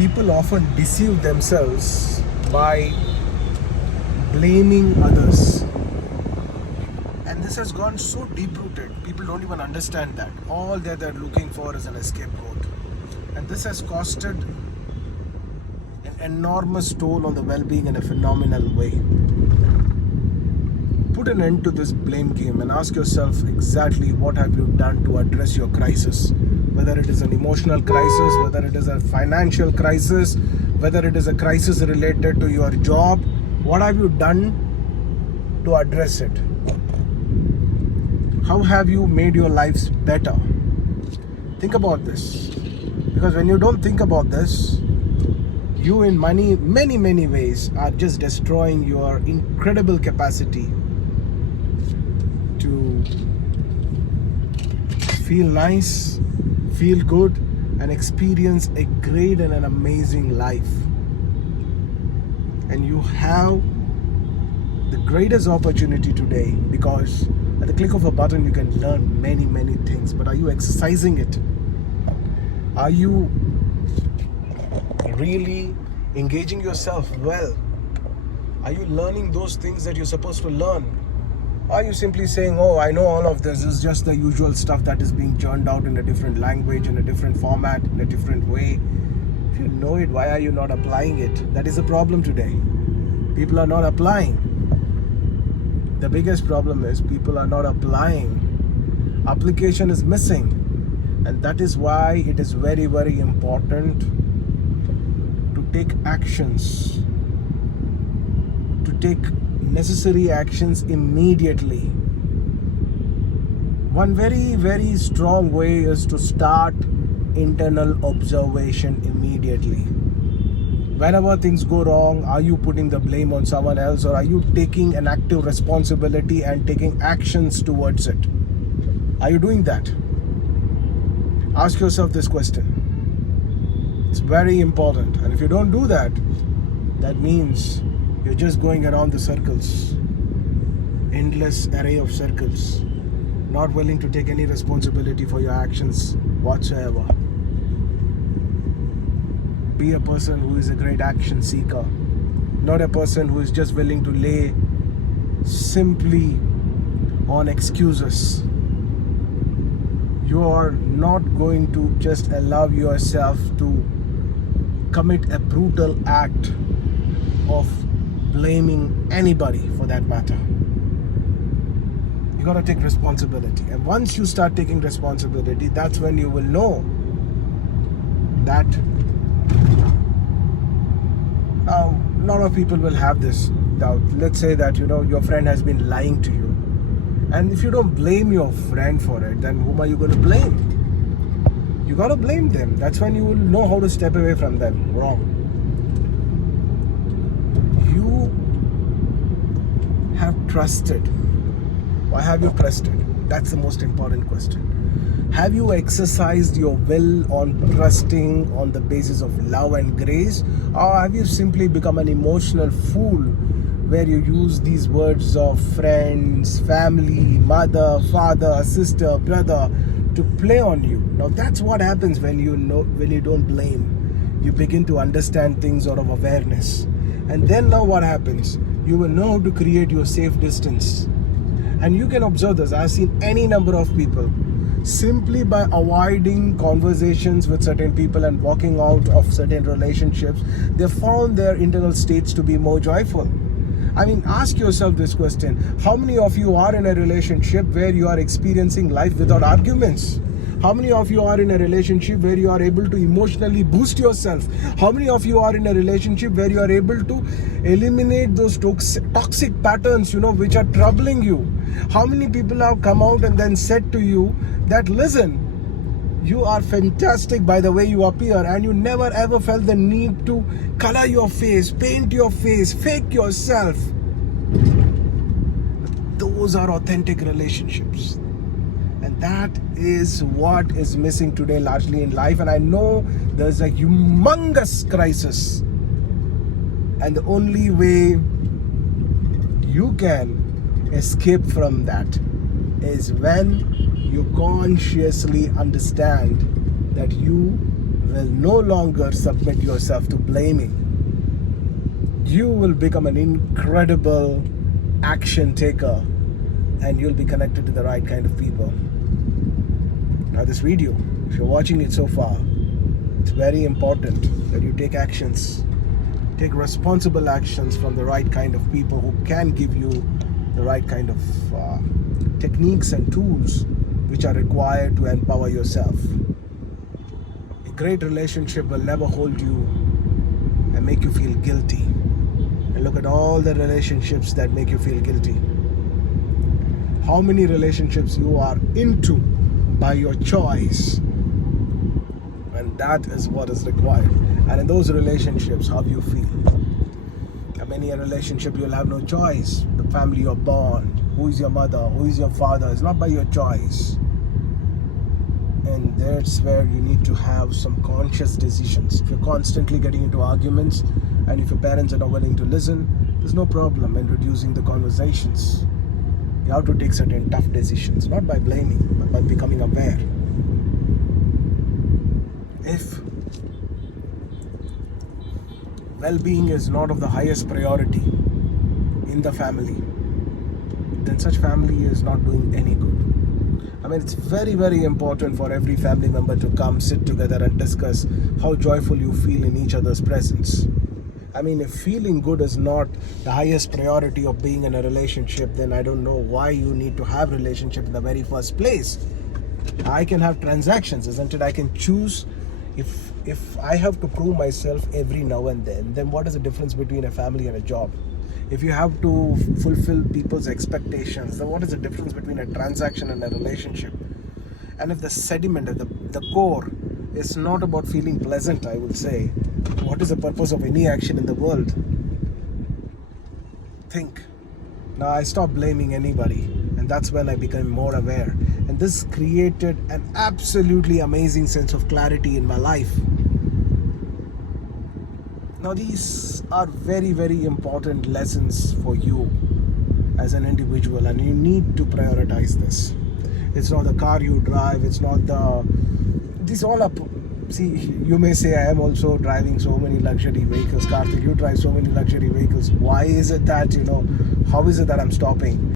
people often deceive themselves by blaming others. And this has gone so deep rooted, people don't even understand that. All that they're looking for is an scapegoat. And this has costed an enormous toll on the well-being in a phenomenal way. Put an end to this blame game and ask yourself exactly what have you done to address your crisis. Whether it is an emotional crisis, whether it is a financial crisis, whether it is a crisis related to your job, what have you done to address it? How have you made your lives better? Think about this. Because when you don't think about this, you in many ways are just destroying your incredible capacity to feel nice, feel good, and experience a great and an amazing life. And you have the greatest opportunity today, because at the click of a button you can learn many things. But are you exercising it? Are you really engaging yourself well? Are you learning those things that you're supposed to learn? Are you simply saying, oh, I know all of this is just the usual stuff that is being churned out in a different language, in a different format, in a different way? If you know it, why are you not applying it? That is the problem today. People are not applying. The biggest problem is people are not applying. Application is missing. And that is why it is very important to take actions, to take necessary actions immediately. One very strong way is to start internal observation immediately. Whenever things go wrong, are you putting the blame on someone else, or are you taking an active responsibility and taking actions towards it? Are you doing that? Ask yourself this question. It's very important. And if you don't do that, that means you're just going around the circles. Endless array of circles. Not willing to take any responsibility for your actions whatsoever. Be a person who is a great action seeker. Not a person who is just willing to lay simply on excuses. You are not going to just allow yourself to commit a brutal act of blaming anybody for that matter. You gotta take responsibility. And once you start taking responsibility, that's when you will know that now a lot of people will have this doubt. Let's say that your friend has been lying to you. And if you don't blame your friend for it, then whom are you going to blame? You got to blame them. That's when you will know how to step away from them. Wrong. You have trusted. Why have you trusted? That's the most important question. Have you exercised your will on trusting on the basis of love and grace? Or have you simply become an emotional fool where you use these words of friends, family, mother, father, sister, brother to play on you? Now that's what happens when you don't blame. You begin to understand things out of awareness. And then now what happens? You will know how to create your safe distance. And you can observe this. I've seen any number of people simply by avoiding conversations with certain people and walking out of certain relationships, they found their internal states to be more joyful. I mean, ask yourself this question. How many of you are in a relationship where you are experiencing life without arguments? How many of you are in a relationship where you are able to emotionally boost yourself? How many of you are in a relationship where you are able to eliminate those toxic patterns, which are troubling you? How many people have come out and then said to you that, listen, you are fantastic by the way you appear, and you never ever felt the need to color your face, paint your face, fake yourself. Those are authentic relationships. And that is what is missing today largely in life. And I know there's a humongous crisis. And the only way you can escape from that is when you consciously understand that you will no longer submit yourself to blaming. You will become an incredible action taker, and you'll be connected to the right kind of people. Now this video, if you're watching it so far, it's very important that you take actions. Take responsible actions from the right kind of people who can give you the right kind of techniques and tools which are required to empower yourself. A great relationship will never hold you and make you feel guilty. And look at all the relationships that make you feel guilty. How many relationships you are into by your choice, and that is what is required. And in those relationships, how you feel. In many a relationship, you'll have no choice. The family you're born, who is your mother, who is your father, is not by your choice. And that's where you need to have some conscious decisions. If you're constantly getting into arguments, and if your parents are not willing to listen, there's no problem in reducing the conversations. You have to take certain tough decisions, not by blaming, but by becoming aware. If well-being is not of the highest priority in the family, then such family is not doing any good. I mean, it's very, very important for every family member to come, sit together and discuss how joyful you feel in each other's presence. I mean, if feeling good is not the highest priority of being in a relationship, then I don't know why you need to have a relationship in the very first place. I can have transactions, isn't it? I can choose. If I have to prove myself every now and then what is the difference between a family and a job? If you have to fulfill people's expectations, then what is the difference between a transaction and a relationship? And if the sediment, the core is not about feeling pleasant, I would say, what is the purpose of any action in the world? Think. Now I stopped blaming anybody, and that's when I became more aware. And this created an absolutely amazing sense of clarity in my life. Now these are very, very important lessons for you as an individual, and you need to prioritize this. It's not the car you drive, it's not these all are, see, you may say I am also driving so many luxury vehicles. Karthik, you drive so many luxury vehicles. Why is it that, how is it that I'm stopping?